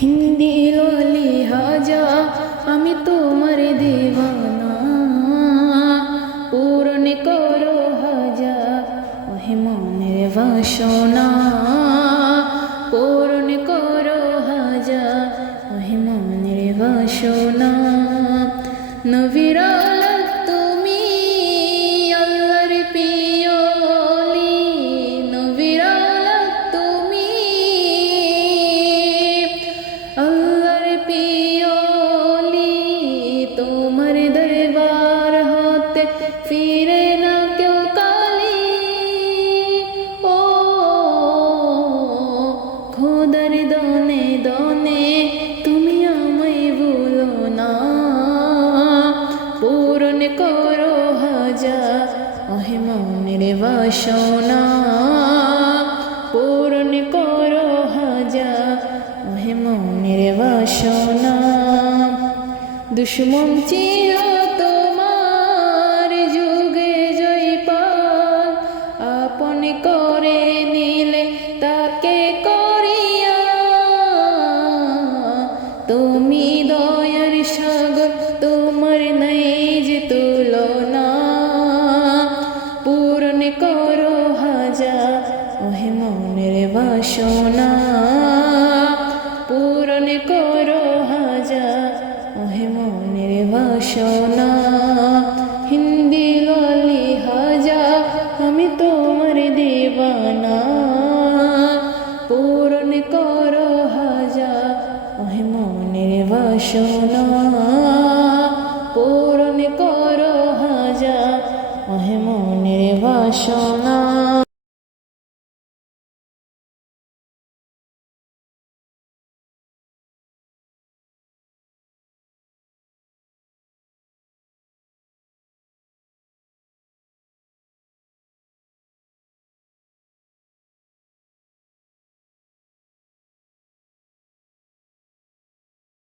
হিন্দি লিহাজা আমি তোমার দিওয়ানা, পূরণ করো হাজা ওহে মনের বাসনা, পূরণ করো হাজা ওহে মনের বাসনা। নবীর আওলাদ তুমি আল্লাহর প্রিয় ওলি, নবীর আওলাদ তুমি আল্লাহর প্রিয় ওলি, তোমার দরবার হতে ফিরে না কেউ কালি। ও খোদার দনে দনে তুমি আমায় ভুলো না, পূরণ করো হাজা ওহে মনের বাসনা, পূরণ করো হাজা ওহে মনের বাসনা। দুশ্মন ছিল তোমার যুগে জয়পাল, আপন করে নিলে তাকে করিয়া, তুমি দয়ার সাগর তোমার নাই যে তুলনা, পূরণ করো হাজা ওহে মনের বাসনা, পূরণ করো হাজা ওহে মনের বাসনা। হিন্দি লিহাজা আমি তোমার দিওয়ানা, পূরণ করো হাজা ওহে মনের বাসনা, পূরণ করো হাজা ওহে মনের বাসনা।